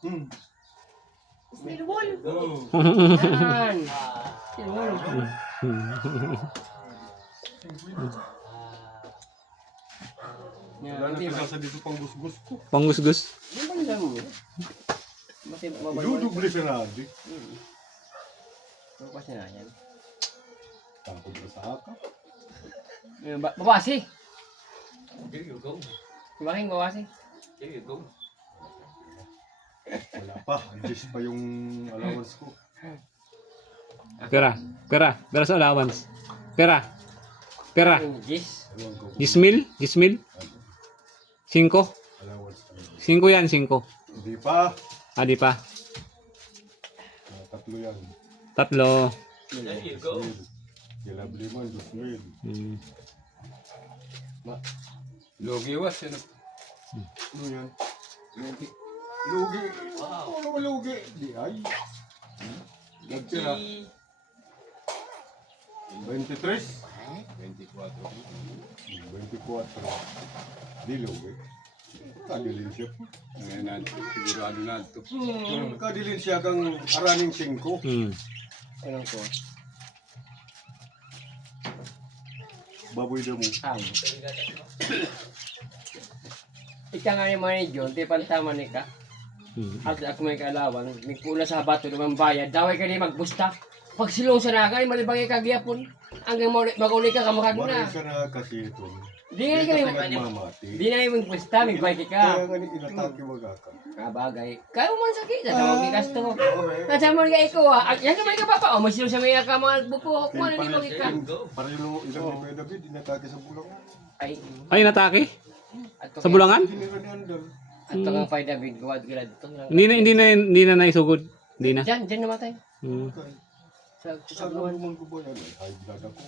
Steel wool. Yan. Steel wool. Wala na kasasa dito pang gusgus ko. Pangusgus. Yung bang lang mo? Bakit mabalik? Iduduble si Randy. Bukas na yan. Takot na sa haka. Babasi. Here you go. Bakit babasi? Here you go. Wala pa. Adjust pa yung allowance ko. Pera. Pera. Pera sa allowance. Pera. Pera. Gis. Ewan ko. Gismil? Gismil? 5? Allowance ko. 5 yan, 5. Hindi pa. Ah, di pa. Tatlo yan. 3. There you go. Kilabliman, 2,000. Hmm. Logi was yun. Ano yan? Lugi. Lugi. Wow. Ano ba lugi? Di ay. Nagtira. 23. 24. 24. Di lugi. Kadilin siya po. Ngayon natin, sigurado na ito. Kadilin siya kang araning 5. Hmm. Anong ko? Baboy na mo. Ang. Ika nga ni manager, di pantama ni ka. Hmm. At ako may kaalawan, nagpula sa bato naman bayad, daway ka ni magbusta. Pag silong sa naga, malibang ikagyapon. Hanggang mag-uli ka, kamakag Maray na. ka na kasi ito. Di nga ka ni nagmamati. Di na yung magbusta, may bike Kaya ka. nga ni inatake wag ka. Bagay. Kaya mo man sakit, sa mga bigas to. Nasa mo nga ikaw ah, yan ka may kapapa, o masilong sa mga ka mga buko, kung ano ni bagi ka. Para yung ilang ni Kuya David, inatake sa bulang. Ay, Ay, natake? ato Sa bulangan? Hindi nila ni Andal. Ato nga fay David, guwad gila dito. Hindi na naisugod. Hindi na. Diyan namatay. Hmm. Sa Ano buwan. mong kubo yan? High blood ako.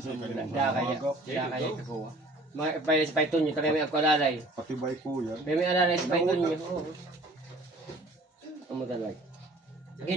Isa ka rin Da kaya, da kaya kakuha. Mga pwede sa Python nyo, kami may ako alalay. Pati bay ko yan. May alalay sa Python nyo. Oo. Ang magalag.